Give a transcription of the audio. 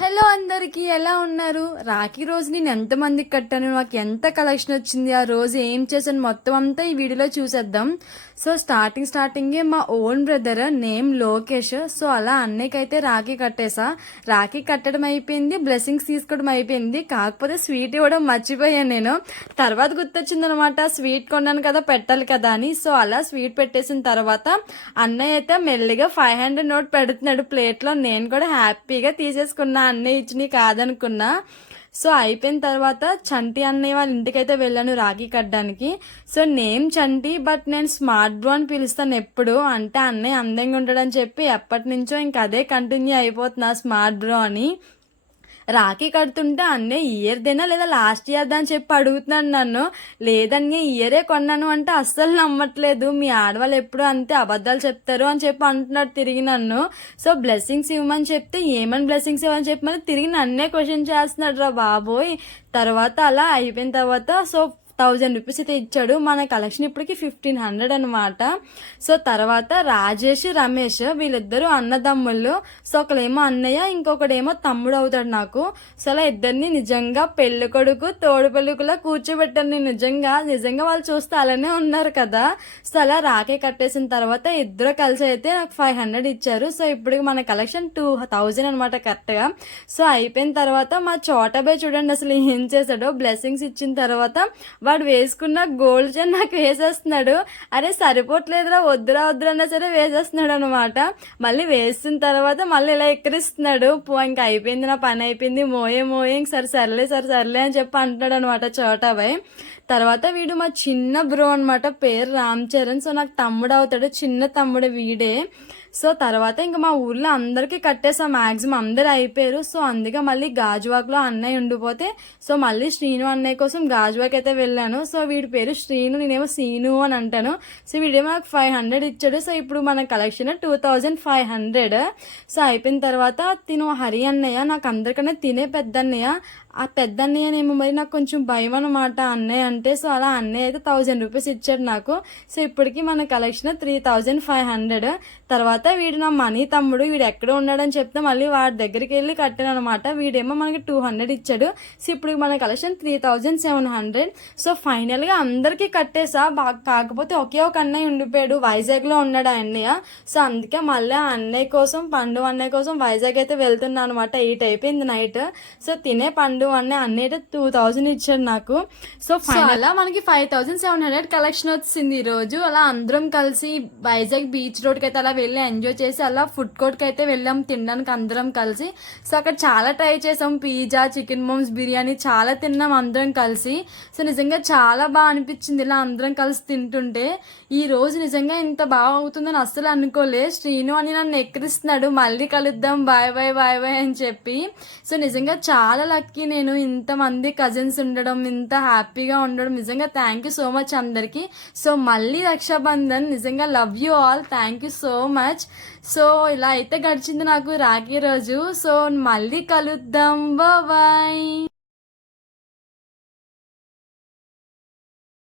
Hello అందరికీ ఎలా ఉన్నారు? రాఖీ రోజు నేను ఎంతమందికి కట్టాను, నాకు ఎంత కలెక్షన్ వచ్చింది, ఆ రోజు ఏం చేశాను మొత్తం అంతా ఈ వీడియోలో చూసేద్దాం. సో స్టార్టింగే మా own brother name Lokesh. So అలా అన్నయ్యకైతే రాఖీ కట్టేసా. రాఖీ కట్టడం అయిపోయింది, బ్లెస్సింగ్స్ తీసుకోవడం అయిపోయింది. కాకపోతే స్వీట్ ఇవ్వడం మర్చిపోయాను నేను. తర్వాత గుర్తొచ్చిందనమాట, స్వీట్ కొన్నాను కదా పెట్టాలి కదా అని. సో అలా స్వీట్ పెట్టేసిన తర్వాత అన్నయ్య అయితే మెల్లిగా 500 నోట్ పెడుతున్నాడు ప్లేట్లో. నేను కూడా హ్యాపీగా తీసేసుకున్నా, అన్నయ్య ఇచ్చినవి కాదనుకున్నా. సో అయిపోయిన తర్వాత చంటి అన్నయ్య వాళ్ళ ఇంటికైతే వెళ్ళాను రాఖీ కట్టడానికి. సో నేమ్ చంటి, బట్ నేను స్మార్ట్ బ్రో అని పిలుస్తాను ఎప్పుడు. అంటే అన్నయ్య అందంగా ఉంటాడని చెప్పి ఎప్పటి నుంచో ఇంక అదే కంటిన్యూ అయిపోతున్నా, స్మార్ట్ బ్రో అని. రాఖీ కడుతుంటే అన్నయ్య ఇయర్దేనా లేదా లాస్ట్ ఇయర్ అని చెప్పి అడుగుతున్నాను నన్ను. లేదని ఇయరే కొన్నాను అంటే అస్సలు నమ్మట్లేదు. మీ ఆడవాళ్ళు ఎప్పుడు అంతే అబద్ధాలు చెప్తారు అని చెప్పి అంటున్నాడు తిరిగి నన్ను. సో బ్లెస్సింగ్స్ ఇవ్వమని చెప్తే ఏమని బ్లెస్సింగ్స్ ఇవ్వమని చెప్పి మళ్ళీ తిరిగి నన్నే క్వశ్చన్ చేస్తున్నాడు రా బాబోయ్. తర్వాత అలా అయిపోయిన తర్వాత సో 1000 రూపీస్ అయితే ఇచ్చాడు. మన కలెక్షన్ ఇప్పటికి 1500 అనమాట. సో తర్వాత రాజేష్ రమేష్ వీళ్ళిద్దరూ అన్నదమ్ముళ్ళు. సో ఒకడేమో అన్నయ్య, ఇంకొకడేమో తమ్ముడు అవుతాడు నాకు. సో అలా ఇద్దరిని నిజంగా పెళ్లి కొడుకు తోడు పెళ్ళికులా కూర్చోబెట్టాను నేను. నిజంగా వాళ్ళు చూస్తే అలానే ఉన్నారు కదా. సో అలా రాకే కట్టేసిన తర్వాత ఇద్దరు కలిసి అయితే నాకు 500 ఇచ్చారు. సో ఇప్పుడు మన కలెక్షన్ 2000 అనమాట కరెక్ట్గా. సో అయిపోయిన తర్వాత మా చోటాబాయ్ చూడండి అసలు ఏం చేశాడో. బ్లెస్సింగ్స్ ఇచ్చిన తర్వాత వాడు వేసుకున్న గోల్డ్ చైన్ నాకు వేసేస్తున్నాడు. అరే సరిపోవట్లేదురా, వద్దురా అన్నా సరే వేసేస్తున్నాడు అనమాట. మళ్ళీ వేసిన తర్వాత మళ్ళీ ఇలా ఎక్కరిస్తున్నాడు. ఇంకా అయిపోయింది, నా పని అయిపోయింది, మోయే ఇంక సర్లే అని చెప్పి అంటున్నాడు అనమాట చోటాబాయ్. తర్వాత వీడు మా చిన్న బ్రో అనమాట, పేరు రామ్ చరణ్. సో నాకు తమ్ముడు అవుతాడు, చిన్న తమ్ముడు వీడే. సో తర్వాత ఇంకా మా ఊర్లో అందరికీ కట్టేసాం, మ్యాక్సిమం అందరు అయిపోయారు. సో అందుకే మళ్ళీ గాజువాక్లో అన్నయ్య ఉండిపోతే సో మళ్ళీ శ్రీను అన్నయ్య కోసం గాజువాక్ అయితే వెళ్ళాను. సో వీడి పేరు శ్రీను, నేనేమో సీను అని అంటాను. సో వీడేమో నాకు 500 ఇచ్చాడు. సో ఇప్పుడు మన కలెక్షన్ 2500. సో అయిపోయిన తర్వాత తిను హరి అన్నయ్య, నాకు అందరికన్నా తినే పెద్ద అన్నయ్య. ఆ పెద్ద అన్నయ్యనేమో మరి నాకు కొంచెం భయం అనమాట అన్నయ్య అంటే. సో అలా అన్నయ్య అయితే 1000 రూపీస్ ఇచ్చాడు నాకు. సో ఇప్పటికి మన కలెక్షన్ 3500. తర్వాత వీడు నా మనీ తమ్ముడు, వీడు ఎక్కడ ఉన్నాడని చెప్తే మళ్ళీ వాడి దగ్గరికి వెళ్ళి కట్టాను అనమాట. వీడేమో మనకి 200 ఇచ్చాడు. సో ఇప్పుడు మన కలెక్షన్ 3700. సో ఫైనల్గా అందరికీ కట్టేసా. కాకపోతే ఒకే ఒక అన్నయ్య ఉండిపోయాడు, వైజాగ్లో ఉన్నాడు ఆ అన్నయ్య. సో అందుకే మళ్ళీ అన్నయ్య కోసం, పండు అన్నయ్య కోసం వైజాగ్ అయితే వెళ్తున్నాను అనమాట. 8 అయిపోయింది నైట్. సో తినే పండు అన్నయ్య 2000 ఇచ్చాడు నాకు. సో ఫైనల్ మనకి 5700 కలెక్షన్ వచ్చింది ఈ రోజు. అలా అందరం కలిసి వైజాగ్ బీచ్ రోడ్కి అయితే అలా వెళ్ళి ఎంజాయ్ చేసి అలా ఫుడ్ కోర్ట్కి అయితే వెళ్ళాం తినడానికి అందరం కలిసి. సో అక్కడ చాలా ట్రై చేసాం, పిజ్జా, చికెన్ మోమ్స్, బిర్యానీ చాలా తిన్నాం అందరం కలిసి. సో నిజంగా చాలా బాగా అనిపించింది ఇలా అందరం కలిసి తింటుంటే. ఈ రోజు నిజంగా ఇంత బాగా అవుతుందని అస్సలు అనుకోలే. శ్రీను అని నన్ను ఎక్కిరిస్తున్నాడు, మళ్ళీ కలుద్దాం, బాయ్ బాయ్ బాయ్ బాయ్ అని చెప్పి. సో నిజంగా చాలా లక్కీ నేను, ఇంతమంది కజిన్స్ ఉండడం, ఇంత హ్యాపీగా ఉండడం. నిజంగా థ్యాంక్ యూ సో మచ్ అందరికీ. సో మళ్ళీ రక్షాబంధన్, నిజంగా love you all, thank you so much. So ఇలా అయితే గడిచింది నాకు రాఖీ రోజు. సో మళ్ళీ కలుద్దాం, బాయ్.